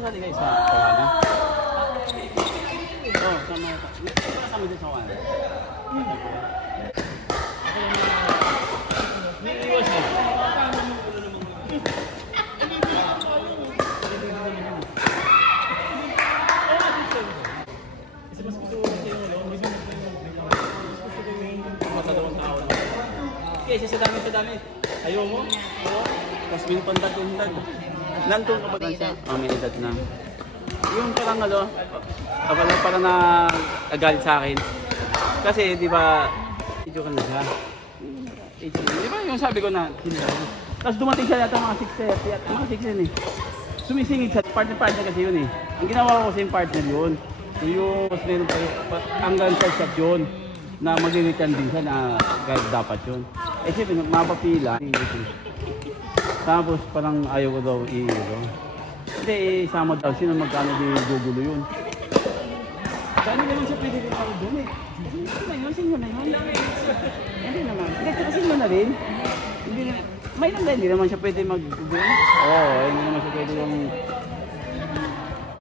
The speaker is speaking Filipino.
sasali kayo sa Kawana? Oo, sama din sa Kawana. Iiwas mo. Kasi mas gusto ko siya yung mas gusto ko yung matadawang tao. Kasi sa dami. Ayaw mo? Oo. Tapos may pandag. Nandun ka ba lang siya? May edad na. Yung parang parang nagalit sa akin. Kasi di ba, video ka na siya. Di ba yung sabi ko na, tapos dumating siya yata mga 6:30 at mga 6 yun eh. Sumisingit sa partner kasi yun eh. Ang ginawa ko kasi yung partner yun. So yung mas meron pa hanggang sa shot yun na mag-return din siya na guide dapat yun. Eh siyempre mapapila. Tapos parang ayaw ko daw Kasi isama daw sino magkano di gugulo yun. Saan naman siya pwede rin ako doon eh. Sinyo na yun. Hindi naman. Kasi sinyo na rin. Hindi naman siya pwede mag-gugulo. Oo, hindi naman siya pwede yung